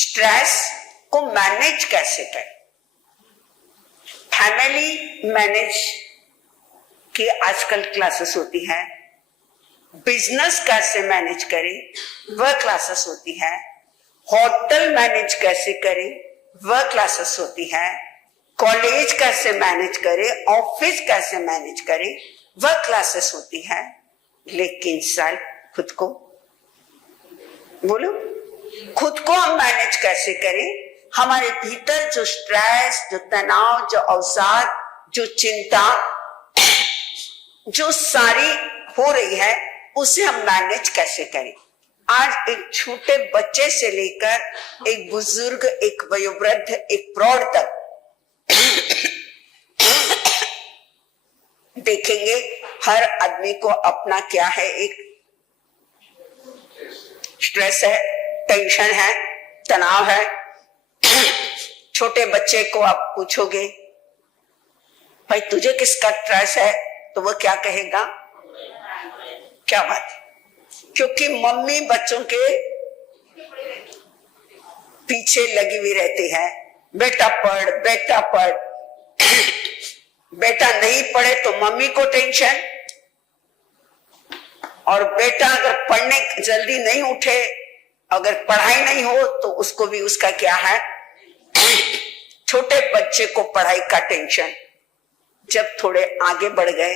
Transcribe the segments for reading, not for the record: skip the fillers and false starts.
Stress को manage कैसे करें। फैमिली मैनेज की आजकल क्लासेस होती है, बिजनेस कैसे मैनेज करें वह क्लासेस होती है, होटल मैनेज कैसे करें वह क्लासेस होती है, कॉलेज कैसे मैनेज करें, ऑफिस कैसे मैनेज करें वह क्लासेस होती है। लेकिन सर खुद को बोलो, खुद को हम मैनेज कैसे करें। हमारे भीतर जो स्ट्रेस, जो तनाव, जो अवसाद, जो चिंता जो सारी हो रही है उसे हम मैनेज कैसे करें। आज एक छोटे बच्चे से लेकर एक बुजुर्ग, एक वयोवृद्ध, एक प्रौढ़ तक देखेंगे, हर आदमी को अपना क्या है, एक स्ट्रेस है, टेंशन है, तनाव है। छोटे बच्चे को आप पूछोगे भाई तुझे किसका स्ट्रेस है, तो वो क्या कहेगा, क्या बात है, क्योंकि मम्मी बच्चों के पीछे लगी हुई रहती है, बेटा पढ़, बेटा पढ़। बेटा नहीं पढ़े तो मम्मी को टेंशन, और बेटा अगर पढ़ने जल्दी नहीं उठे, अगर पढ़ाई नहीं हो तो उसको भी उसका क्या है, छोटे बच्चे को पढ़ाई का टेंशन। जब थोड़े आगे बढ़ गए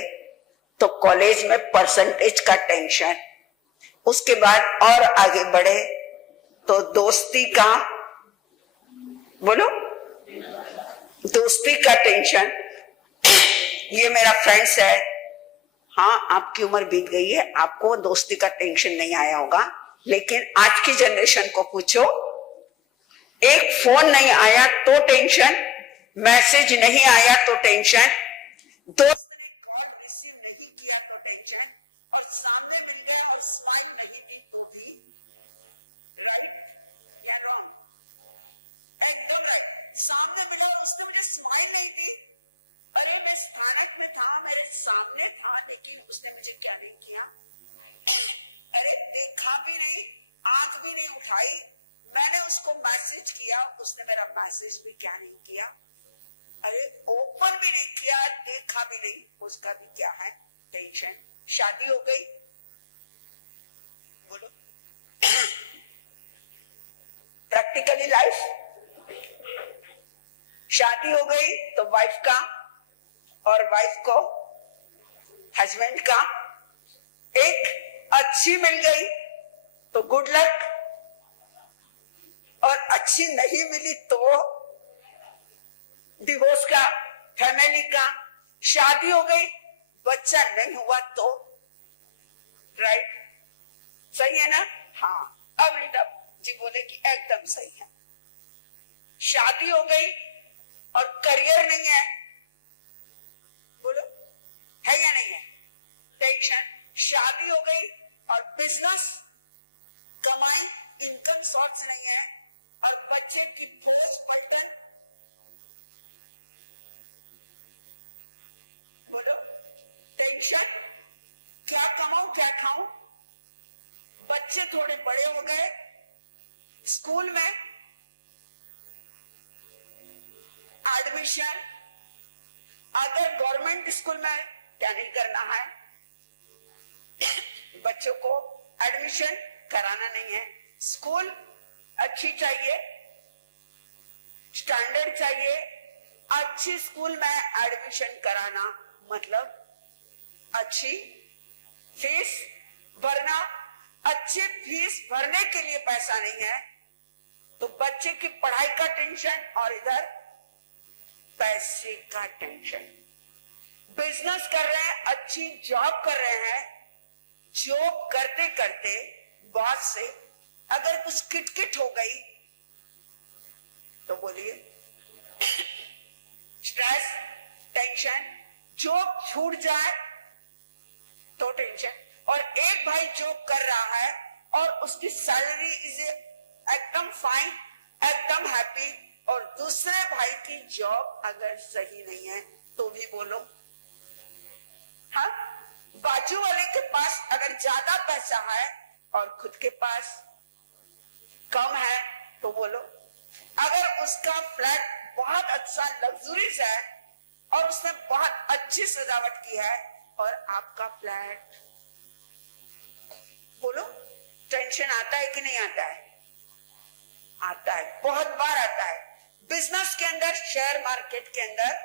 तो कॉलेज में परसेंटेज का टेंशन, उसके बाद और आगे बढ़े तो दोस्ती का, बोलो, दोस्ती का टेंशन। ये मेरा फ्रेंड्स है, हाँ आपकी उम्र बीत गई है, आपको दोस्ती का टेंशन नहीं आया होगा, लेकिन आज की जनरेशन को पूछो, एक फोन नहीं आया तो टेंशन, मैसेज नहीं आया तो टेंशन, दोस्त ने कॉल रिसीव नहीं किया तो टेंशन, और सामने मिल गया और स्माइल नहीं दी तो भी। राइट या रॉन्ग? एकदम राइट। सामने मिला और उसने मुझे स्माइल नहीं दी, अरे मैं स्थानक में था, मेरे सामने था, लेकिन उसने मुझे क्या नहीं किया, अरे देखा भी नहीं, आंख भी नहीं उठाई, मैंने उसको मैसेज किया, उसने मेरा मैसेज भी क्या नहीं किया, अरे ओपन भी नहीं किया, देखा भी नहीं, उसका भी क्या है, टेंशन। शादी हो गई, बोलो, प्रैक्टिकली लाइफ, शादी हो गई तो वाइफ का, और वाइफ को हस्बैंड का, एक अच्छी मिल गई तो गुड लक, और अच्छी नहीं मिली तो डिवोर्स का, फैमिली का। शादी हो गई, बच्चा नहीं हुआ तो, राइट, सही है ना? हाँ, अब रीटा जी बोले कि एकदम सही है। शादी हो गई और करियर नहीं है, बोलो है या नहीं है, टेंशन। शादी हो गई और बिजनेस, कमाई, इनकम सोर्स नहीं है, और बच्चे की पोस्ट बर्डन, बोलो टेंशन, क्या कमाऊं क्या खाऊं। बच्चे थोड़े बड़े हो गए, स्कूल में एडमिशन, अगर गवर्नमेंट स्कूल में क्या नहीं करना है, बच्चों को एडमिशन कराना नहीं है। स्कूल अच्छी चाहिए, स्टैंडर्ड चाहिए, अच्छी स्कूल में एडमिशन कराना, मतलब अच्छी फीस भरना। अच्छी फीस भरने के लिए पैसा नहीं है तो बच्चे की पढ़ाई का टेंशन, और इधर पैसे का टेंशन। बिजनेस कर रहे हैं, अच्छी जॉब कर रहे हैं, जॉब करते करते बॉस से अगर कुछ किटकिट हो गई तो बोलिए स्ट्रेस, टेंशन। जॉब छूट जाए तो टेंशन। और एक भाई जॉब कर रहा है और उसकी सैलरी इज एकदम फाइन, एकदम हैप्पी, और दूसरे भाई की जॉब अगर सही नहीं है तो भी बोलो, हाँ, बाजू वाले के पास अगर ज्यादा पैसा है और खुद के पास कम है तो बोलो, अगर उसका फ्लैट बहुत अच्छा लग्जरीज है और उसने बहुत अच्छी सजावट की है और आपका फ्लैट, बोलो टेंशन आता है कि नहीं आता है? आता है, बहुत बार आता है। बिजनेस के अंदर, शेयर मार्केट के अंदर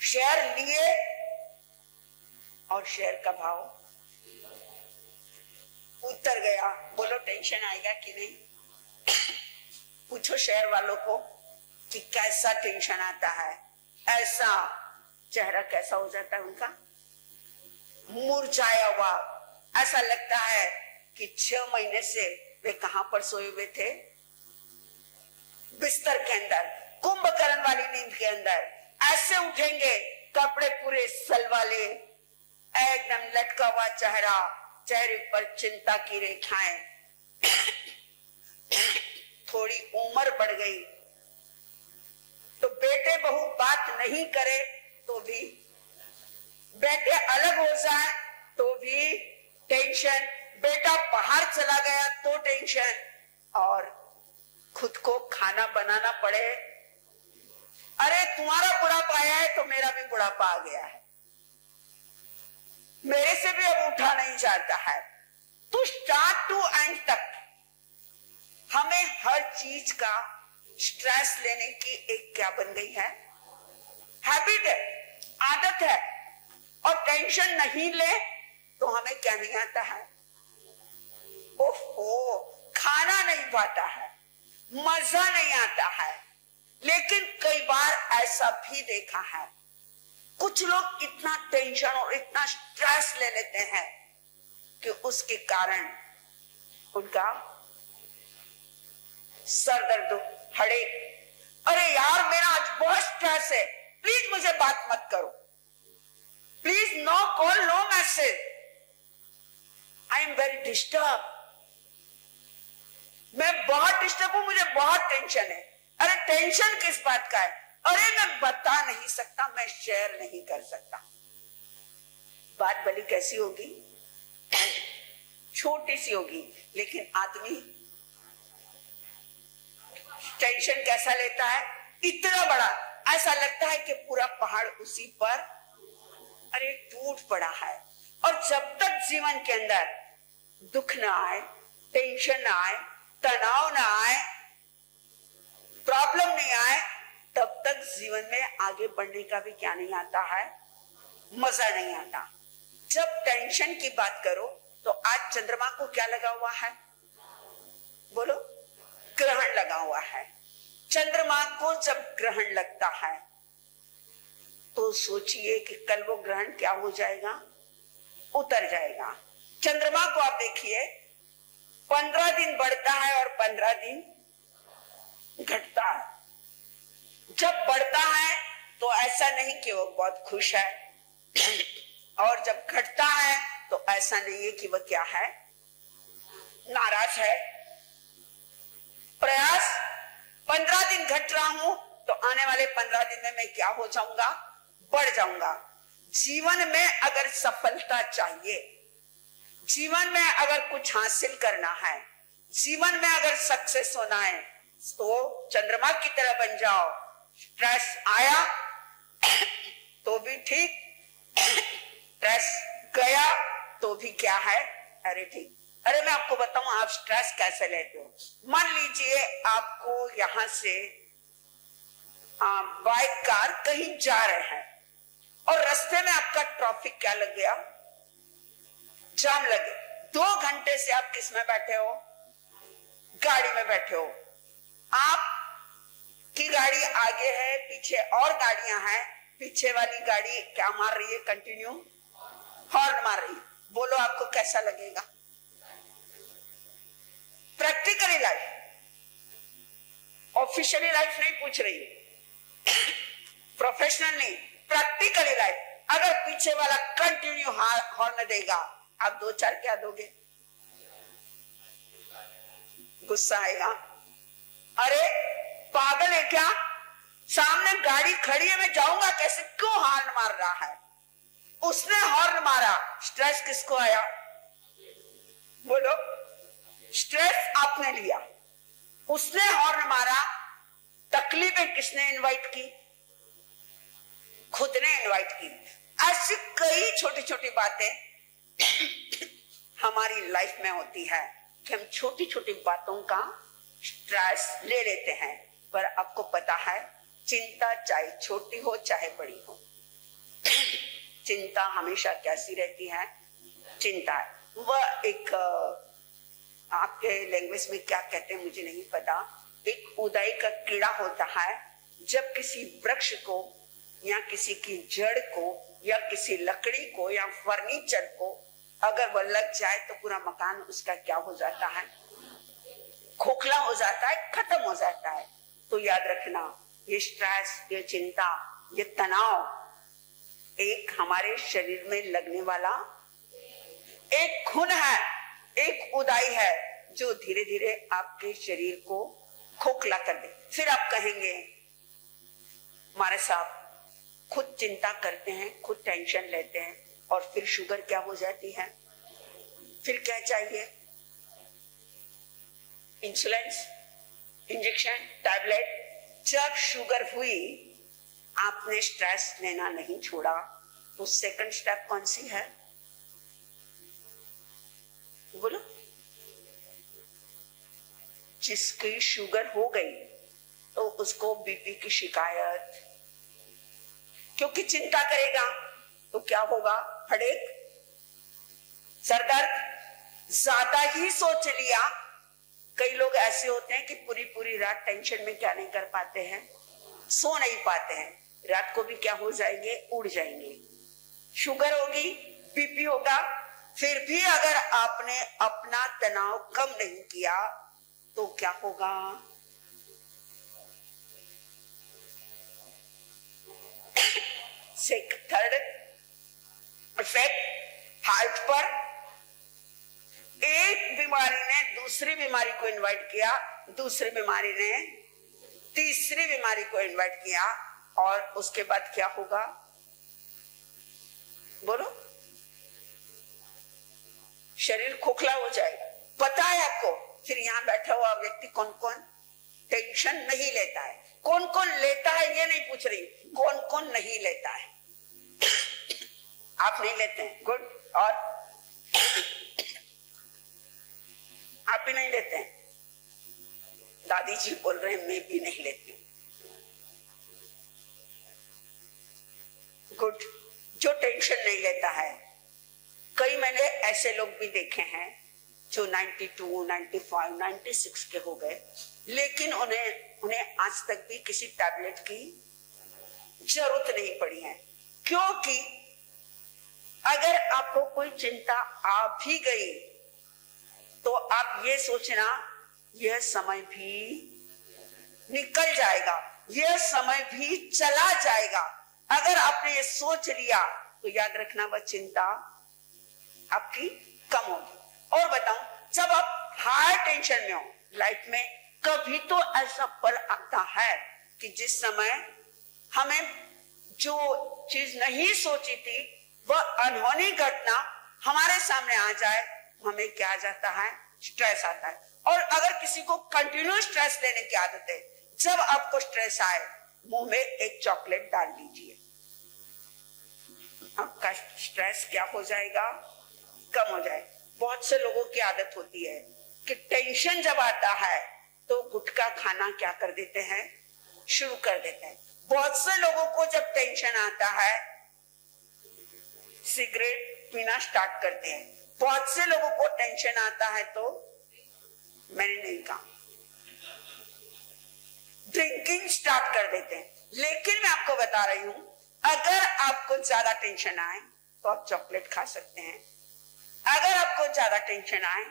शेयर लिए और शेयर का भाव उतर गया, बोलो टेंशन आएगा कि नहीं? पूछो शेयर वालों को कि कैसा टेंशन आता है, ऐसा चेहरा कैसा हो जाता है उनका, मुरझाया हुआ, ऐसा लगता है कि 6 महीने से वे कहां पर सोए हुए थे, बिस्तर के अंदर, कुंभकर्ण वाली नींद के अंदर। ऐसे उठेंगे, कपड़े पूरे सलवाले, एकदम लटका हुआ चेहरा, चेहरे पर चिंता की रेखाएं, थोड़ी उम्र बढ़ गई तो बेटे बहू बात नहीं करे तो भी, बेटे अलग हो जाए तो भी टेंशन, बेटा बाहर चला गया तो टेंशन, और खुद को खाना बनाना पड़े, अरे तुम्हारा बुढ़ापा आया है तो मेरा भी बुढ़ापा आ गया है, मेरे से भी अब उठा नहीं जाता है। तो स्टार्ट टू एंड तक हमें हर चीज का स्ट्रेस लेने की एक क्या बन गई है, हैबिट है, आदत है। और टेंशन नहीं ले तो हमें क्या नहीं आता है, ओहो खाना नहीं पाता है, मजा नहीं आता है। लेकिन कई बार ऐसा भी देखा है, कुछ लोग इतना टेंशन और इतना स्ट्रेस ले लेते हैं कि उसके कारण उनका सर दर्द, हेडेक, अरे यार मेरा आज बहुत स्ट्रेस है, प्लीज मुझे बात मत करो, please no call no message, I am very disturb, मैं बहुत डिस्टर्ब हूं, मुझे बहुत टेंशन है। अरे टेंशन किस बात का है? अरे मैं बता नहीं सकता, मैं शेयर नहीं कर सकता। बात भली कैसी होगी, छोटी सी होगी, लेकिन आदमी टेंशन कैसा लेता है, इतना बड़ा, ऐसा लगता है कि पूरा पहाड़ उसी पर अरे टूट पड़ा है। और जब तक जीवन के अंदर दुख ना आए, टेंशन ना आए, तनाव ना आए, प्रॉब्लम नहीं आए, तब तक जीवन में आगे बढ़ने का भी क्या नहीं आता है, मजा नहीं आता। जब टेंशन की बात करो तो आज चंद्रमा को क्या लगा हुआ है, बोलो ग्रहण लगा हुआ है। चंद्रमा को जब ग्रहण लगता है तो सोचिए कि कल वो ग्रहण क्या हो जाएगा, उतर जाएगा। चंद्रमा को आप देखिए 15 दिन बढ़ता है और 15 दिन घटता है। जब बढ़ता है तो ऐसा नहीं कि वो बहुत खुश है, और जब घटता है तो ऐसा नहीं है कि वह क्या है, नाराज है। प्रयास 15 दिन घट रहा हूं तो आने वाले 15 दिन में मैं क्या हो जाऊंगा, बढ़ जाऊंगा। जीवन में अगर सफलता चाहिए, जीवन में अगर कुछ हासिल करना है, जीवन में अगर सक्सेस होना है तो चंद्रमा की तरह बन जाओ। स्ट्रेस आया तो भी ठीक, स्ट्रेस गया तो भी क्या है, अरे ठीक। अरे मैं आपको बताऊं आप स्ट्रेस कैसे लेते हो। मान लीजिए आपको यहां से बाइक कार कहीं जा रहे हैं और रास्ते में आपका ट्रैफिक क्या लग गया, जाम लगे। 2 घंटे से आप किस में बैठे हो, गाड़ी में बैठे हो। आप की गाड़ी आगे है, पीछे और गाड़ियां हैं, पीछे वाली गाड़ी क्या मार रही है, कंटिन्यू हॉर्न मार रही है। बोलो आपको कैसा लगेगा। प्रैक्टिकली लाइफ, ऑफिशियली लाइफ नहीं पूछ रही, प्रोफेशनल नहीं, प्रैक्टिकली लाइफ। अगर पीछे वाला कंटिन्यू हॉर्न देगा, आप 2-4 क्या दोगे, गुस्सा आएगा। अरे पागल है क्या, सामने गाड़ी खड़ी है, मैं जाऊंगा कैसे, क्यों हॉर्न मार रहा है। उसने हॉर्न मारा, स्ट्रेस किसको आया, बोलो स्ट्रेस आपने लिया। उसने हॉर्न मारा, तकलीफें किसने इनवाइट की? खुद ने इनवाइट की। ऐसी कई छोटी छोटी बातें हमारी लाइफ में होती है कि हम छोटी छोटी बातों का स्ट्रेस ले लेते हैं, पर आपको पता है चिंता चाहे छोटी हो चाहे बड़ी हो, चिंता हमेशा कैसी रहती है? चिंता वह एक आपके लैंग्वेज में क्या कहते हैं मुझे नहीं पता, एक उदाई का कीड़ा होता है। जब किसी वृक्ष को या किसी की जड़ को या किसी लकड़ी को या फर्नीचर को अगर वह लग जाए तो पूरा मकान उसका क्या हो जाता है? खोखला हो जाता है, खत्म हो जाता है। तो याद रखना, ये स्ट्रेस, ये चिंता, ये तनाव एक हमारे शरीर में लगने वाला एक खून है, एक उदाई है जो धीरे धीरे आपके शरीर को खोखला कर दे। फिर आप कहेंगे हमारे साहब खुद चिंता करते हैं, खुद टेंशन लेते हैं और फिर शुगर क्या हो जाती है? फिर क्या चाहिए? Insulin, injection, tablet. जब शुगर हुई, आपने स्ट्रेस लेना नहीं छोड़ा, तो सेकंड स्टेप कौन सी है? बोलो। जिसकी शुगर हो गई तो उसको बीपी की शिकायत, क्योंकि चिंता करेगा तो क्या होगा? हेडेक, सरदर्द, ज्यादा ही सोच लिया। कई लोग ऐसे होते हैं कि पूरी पूरी रात टेंशन में क्या नहीं कर पाते हैं, सो नहीं पाते हैं, रात को भी क्या हो जाएंगे? उड़ जाएंगे। शुगर होगी, बीपी होगा, फिर भी अगर आपने अपना तनाव कम नहीं किया तो क्या होगा? थर्ड इफेक्ट हार्ट पर। एक बीमारी ने दूसरी बीमारी को इनवाइट किया, दूसरी बीमारी ने तीसरी बीमारी को इनवाइट किया, और उसके बाद क्या होगा? बोलो। शरीर खोखला हो जाएगा। पता है आपको? फिर यहां बैठा हुआ व्यक्ति कौन कौन टेंशन नहीं लेता है, कौन कौन लेता है ये नहीं पूछ रही, कौन कौन नहीं लेता है? आप नहीं लेते हैं, गुड। और आप भी नहीं लेते हैं? दादी जी बोल रहे हैं मैं भी नहीं लेती। गुड। जो टेंशन नहीं लेता है, कई मैंने ऐसे लोग भी देखे हैं जो 92, 95, 96 के हो गए, लेकिन उन्हें आज तक भी किसी टैबलेट की जरूरत नहीं पड़ी है। क्योंकि अगर आपको कोई चिंता आ भी गई तो आप ये सोचना यह समय भी निकल जाएगा, यह समय भी चला जाएगा। अगर आपने ये सोच लिया तो याद रखना वह चिंता आपकी कम होगी। और बताऊं, जब आप हाई टेंशन में हो लाइफ में, कभी तो ऐसा पल आता है कि जिस समय हमें जो चीज नहीं सोची थी वह अनहोनी घटना हमारे सामने आ जाए, हमें क्या आ जाता है? स्ट्रेस आता है। और अगर किसी को कंटिन्यू स्ट्रेस लेने की आदत है, जब आपको स्ट्रेस आए मुंह में एक चॉकलेट डाल लीजिए, आपका स्ट्रेस क्या हो जाएगा? कम हो जाए। बहुत से लोगों की आदत होती है कि टेंशन जब आता है तो गुटखा खाना क्या कर देते हैं? शुरू कर देते हैं। बहुत से लोगों को जब टेंशन आता है सिगरेट पीना स्टार्ट करते हैं। बहुत से लोगों को टेंशन आता है तो मैंने नहीं कहा, ड्रिंकिंग स्टार्ट कर देते हैं। लेकिन मैं आपको बता रही हूं, अगर आपको ज्यादा टेंशन आए तो आप चॉकलेट खा सकते हैं। अगर आपको ज्यादा टेंशन आए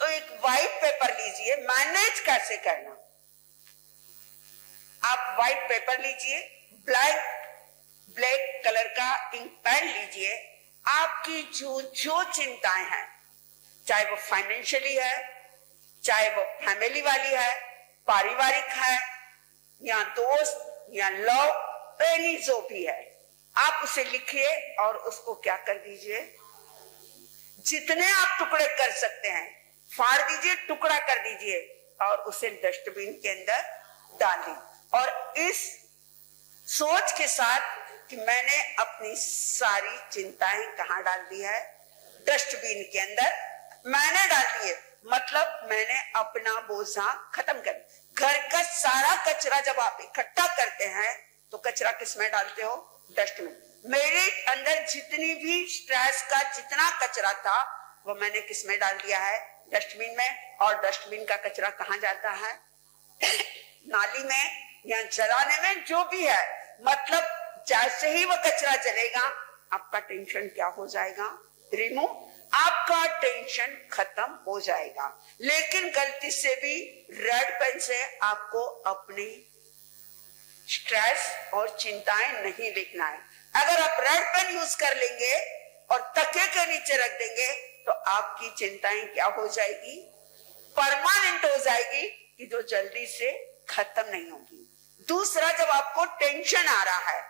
तो एक व्हाइट पेपर लीजिए। मैनेज कैसे करना? आप व्हाइट पेपर लीजिए, ब्लैक कलर का इंक पेन लीजिए। आपकी जो चिंताएं हैं, चाहे वो फाइनेंशियली है, चाहे वो फैमिली वाली है, पारिवारिक है, या दोस्त या लव, एनी जो भी है, आप उसे लिखिए और उसको क्या कर दीजिए? जितने आप टुकड़े कर सकते हैं फाड़ दीजिए, टुकड़ा कर दीजिए। और उसे डस्टबिन के अंदर डाली। और इस सोच के साथ कि मैंने अपनी सारी चिंताएं कहाँ डाल दी है, डस्टबिन के अंदर मैंने डाल दी है, मतलब मैंने अपना बोझा खत्म कर। घर का सारा कचरा जब आप इकट्ठा करते हैं तो कचरा किस में डालते हो, डस्टबिन। मेरे अंदर जितनी भी स्ट्रेस का जितना कचरा था वो मैंने किस में डाल दिया है, डस्टबिन में। और डस्टबिन का कचरा कहाँ जाता है, नाली में या जलाने में, जो भी है। मतलब जैसे ही वो कचरा जलेगा आपका टेंशन क्या हो जाएगा, रिमूव, आपका टेंशन खत्म हो जाएगा। लेकिन गलती से भी रेड पेन से आपको अपनी स्ट्रेस और चिंताएं नहीं लिखना है। अगर आप रेड पेन यूज कर लेंगे और तकिए के नीचे रख देंगे तो आपकी चिंताएं क्या हो जाएगी, परमानेंट हो जाएगी, कि जो जल्दी से खत्म नहीं होगी। दूसरा, जब आपको टेंशन आ रहा है,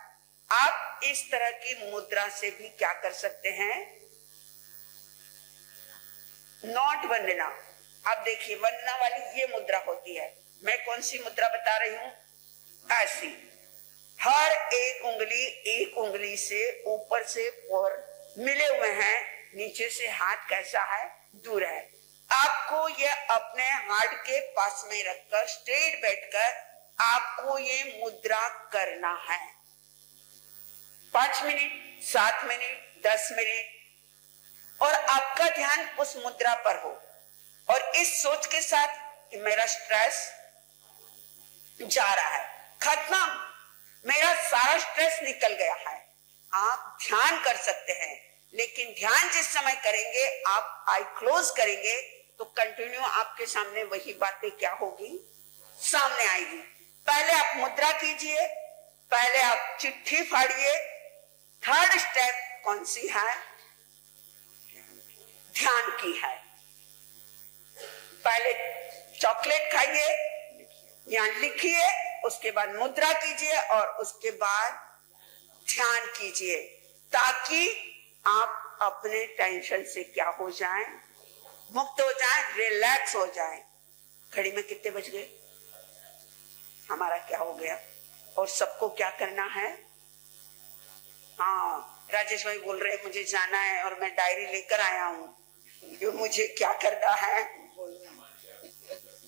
आप इस तरह की मुद्रा से भी क्या कर सकते हैं, नॉट वंदना। आप देखिए वंदना वाली ये मुद्रा होती है। मैं कौन सी मुद्रा बता रही हूं, ऐसी। हर एक उंगली से ऊपर से और मिले हुए हैं, नीचे से हाथ कैसा है, दूर है। आपको ये अपने हार्ट के पास में रखकर स्ट्रेट बैठकर आपको ये मुद्रा करना है। 5 मिनट, 7 मिनट, 10 मिनट, और आपका ध्यान उस मुद्रा पर हो और इस सोच के साथ कि मेरा स्ट्रेस जा रहा है, खत्म, मेरा सारा स्ट्रेस निकल गया है। आप ध्यान कर सकते हैं, लेकिन ध्यान जिस समय करेंगे, आप आई क्लोज करेंगे तो कंटिन्यू आपके सामने वही बातें क्या होगी, सामने आएगी। पहले आप मुद्रा कीजिए, पहले आप चिट्ठी फाड़िए। थर्ड स्टेप कौन सी है, ध्यान की है। पहले चॉकलेट खाइए या लिखिए, उसके बाद मुद्रा कीजिए और उसके बाद ध्यान कीजिए, ताकि आप अपने टेंशन से क्या हो जाएं, मुक्त हो जाएं, रिलैक्स हो जाएं। घड़ी में कितने बज गए, हमारा क्या हो गया, और सबको क्या करना है। हाँ, राजेश भाई बोल रहे हैं मुझे जाना है और मैं डायरी लेकर आया हूँ, जो मुझे क्या करना है,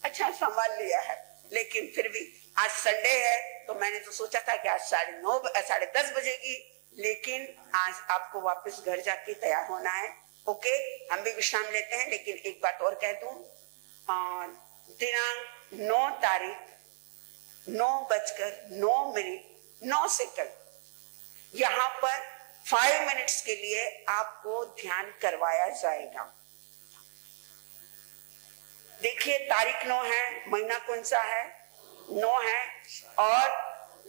अच्छा संभाल लिया है। लेकिन फिर भी आज संडे है तो मैंने तो सोचा था कि आज 9:30 10:30 बजेगी, लेकिन आज आपको वापस घर जाके तैयार होना है। ओके, हम भी विश्राम लेते हैं। लेकिन एक बात और कह दूं, दिनांक 9 तारीख 9:09 यहाँ पर 5 मिनट्स के लिए आपको ध्यान करवाया जाएगा। देखिए तारीख 9 है, महीना कौन सा है, 9 है, और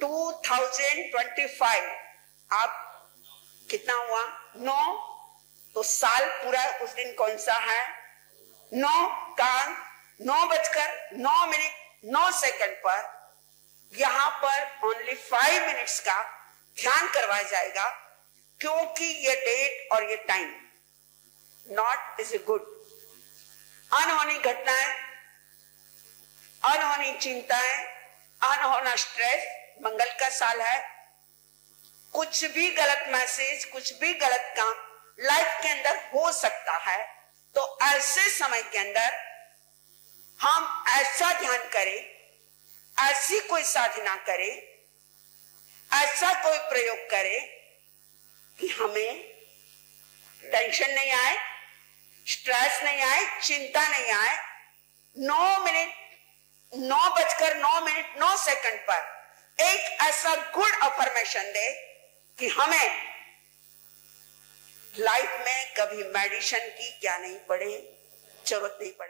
2025 आप कितना हुआ, 9, तो साल पूरा उस दिन कौन सा है, 9 का 9:09 पर यहां पर ओनली 5 मिनट्स का ध्यान करवाया जाएगा, क्योंकि ये डेट और ये time not is a good. अनहोनी घटनाएं, अनहोनी चिंताएं, अनहोना स्ट्रेस, मंगल का साल है, कुछ भी गलत मैसेज, कुछ भी गलत काम लाइफ के अंदर हो सकता है। तो ऐसे समय के अंदर हम ऐसा ध्यान करें, ऐसी कोई साधना करें, ऐसा कोई प्रयोग करें कि हमें टेंशन नहीं आए, स्ट्रेस नहीं आए, चिंता नहीं आए। 9:09 पर एक ऐसा गुड अफर्मेशन दे कि हमें लाइफ में कभी मेडिसिन की क्या नहीं पड़े, जरूरत नहीं पड़े।